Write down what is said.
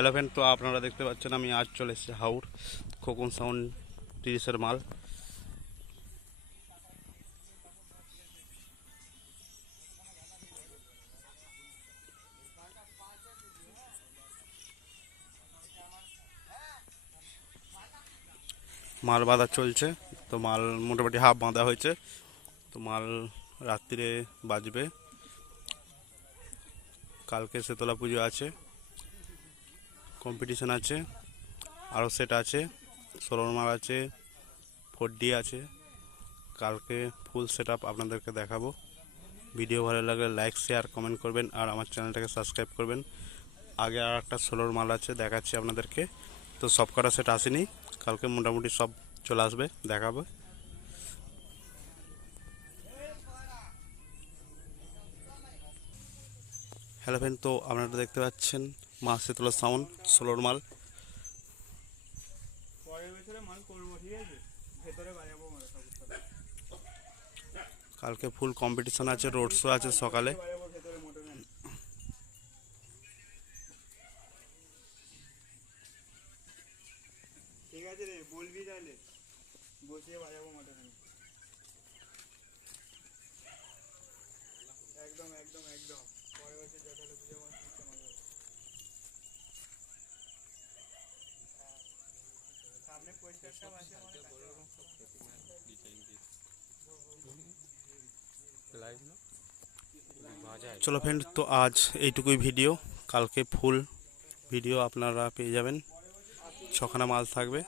Hello friend, তো আপনারা দেখতে পাচ্ছেন আমি আজ চলে এসেছি হাওড় খোকন সাউন্ড 30-এর মাল। মাল বাঁধা চলছে, তো মাল মোটামুটি হাফ বাঁধা হয়েছে। তো মাল রাত্রিরে বাজবে। কালকে শীতলা পুজো আছে, কম্পিটিশন আছে, আরও সেট আছে, সোলোর মাল আছে, 4D আছে। কালকে ফুল সেট আপ আপনাদেরকে দেখাবো। ভিডিও ভালো লাগলে লাইক শেয়ার কমেন্ট করবেন আর আমার চ্যানেলটাকে সাবস্ক্রাইব করবেন। আগে আর একটা সোলোর মাল আছে, দেখাচ্ছি আপনাদেরকে। তো সব কটা সেট আসেনি, কালকে মোটামুটি সব চলে আসবে, দেখাবো। হ্যালো ফ্রেন্ড, তো আপনারা দেখতে পাচ্ছেন মা শীতলা সাউন্ড সোলোর মাল। কালকে ফুল কম্পিটিশন আছে, রোড শো আছে সকালে। ঠিক আছে রে, বলবি তাহলে বসিয়ে বাজাবো মোটরখানি। একদম একদম একদম পরে বছর যথালে পুজো সামনে পোস্টারটা আছে চলো ফ্রেন্ড, তো আজ এইটুকুই ভিডিও। কালকে ফুল ভিডিও আপনারা পেয়ে যাবেন, 6খানা মাল থাকবে।